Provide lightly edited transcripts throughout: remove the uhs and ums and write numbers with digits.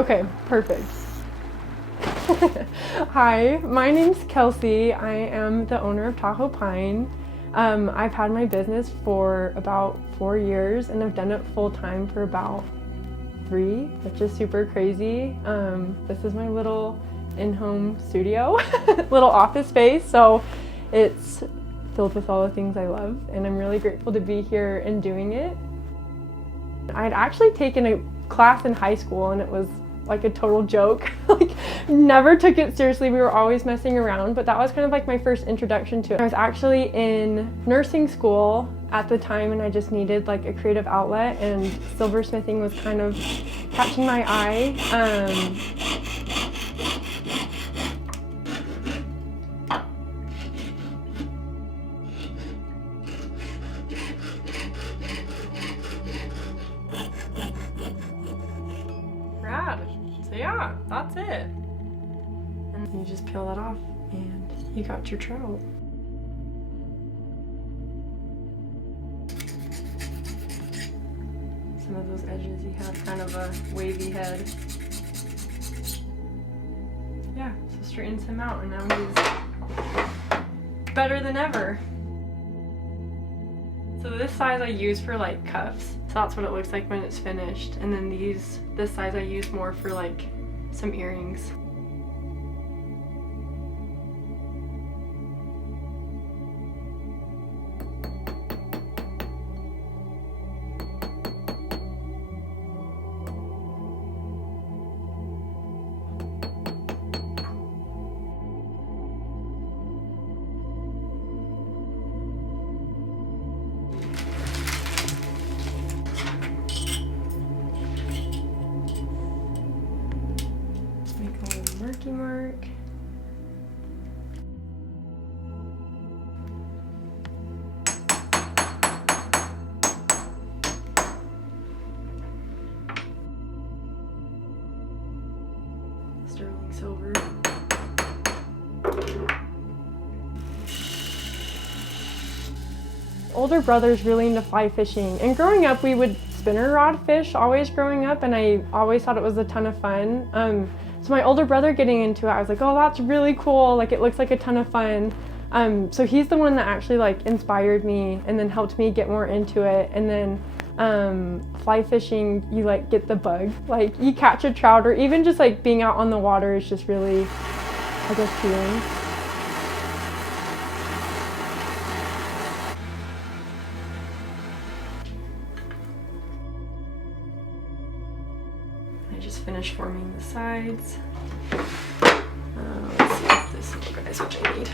Okay, perfect. Hi, my name's Kelsey. I am the owner of Tahoe Pine. I've had my business for about 4 years and I've done it full time for about 3, which is super crazy. This is my little in-home studio, little office space. So it's filled with all the things I love and I'm really grateful to be here and doing it. I'd actually taken a class in high school and it was like a total joke. Like, never took it seriously. We were always messing around, but that was kind of like my first introduction to it. I was actually in nursing school at the time and I just needed like a creative outlet, and silversmithing was kind of catching my eye. Rad. So yeah, that's it. And you just peel that off and you got your trout. Some of those edges, you have kind of a wavy head. Yeah, so straightens him out and now he's better than ever. So this size I use for like cuffs. So that's what it looks like when it's finished. And then this size I use more for like some earrings. Marky mark. Sterling silver. Older brother's really into fly fishing, and growing up we would spinner rod fish always growing up, and I always thought it was a ton of fun. So my older brother getting into it, I was like, oh, that's really cool. Like, it looks like a ton of fun. So he's the one that actually like inspired me and then helped me get more into it. And then fly fishing, you like get the bug. Like, you catch a trout, or even just like being out on the water is just really, I guess, feeling. I just finished forming the sides. Let's see if this little guy's what I need.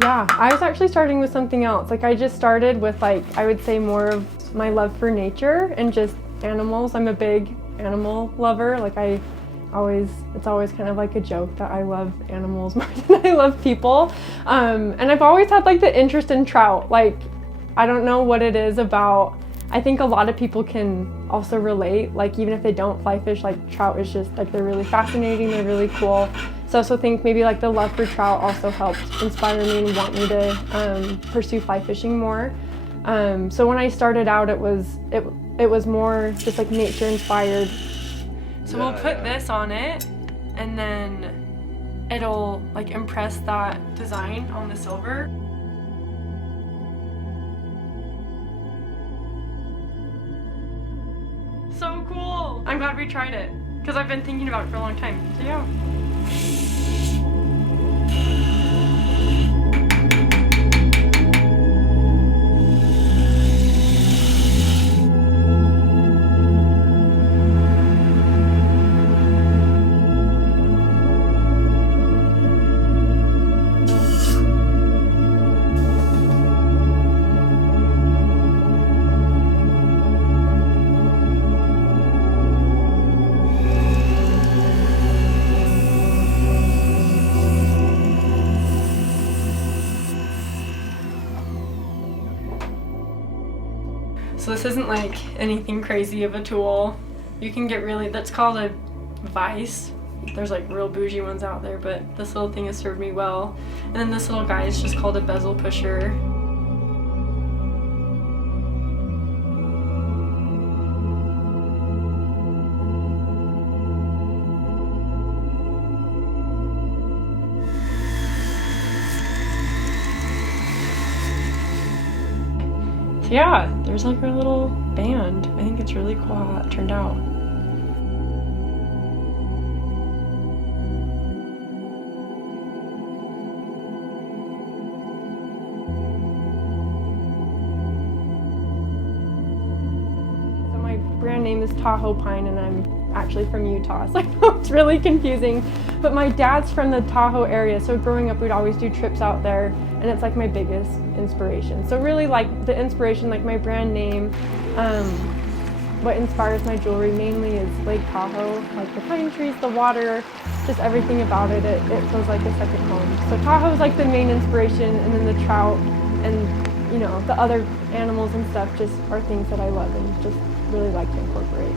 Yeah, I was actually starting with something else. Like, I just started with like, I would say more of my love for nature and just animals. I'm a big animal lover. Like, it's always kind of like a joke that I love animals more than I love people. And I've always had like the interest in trout. Like, I don't know what it is about, I think a lot of people can also relate. Like, even if they don't fly fish, like trout is just like, they're really fascinating, they're really cool. So I also think maybe like the love for trout also helped inspire me and want me to pursue fly fishing more. So when I started out, it was more just like nature inspired. So we'll put this on it, and then it'll like impress that design on the silver. So cool! I'm glad we tried it, because I've been thinking about it for a long time. So yeah. So this isn't like anything crazy of a tool. You can get really, that's called a vise. There's like real bougie ones out there, but this little thing has served me well. And then this little guy is just called a bezel pusher. yeah, there's like our little band. I think it's really cool how that turned out. So my brand name is Tahoe Pine, and I'm actually from Utah, so I know it's really confusing. But my dad's from the Tahoe area, so growing up we'd always do trips out there, and it's like my biggest inspiration. So really, like the inspiration, like my brand name, what inspires my jewelry mainly is Lake Tahoe, like the pine trees, the water, just everything about it. It feels like a second home. So Tahoe is like the main inspiration, and then the trout and the other animals and stuff just are things that I love and just really like to incorporate.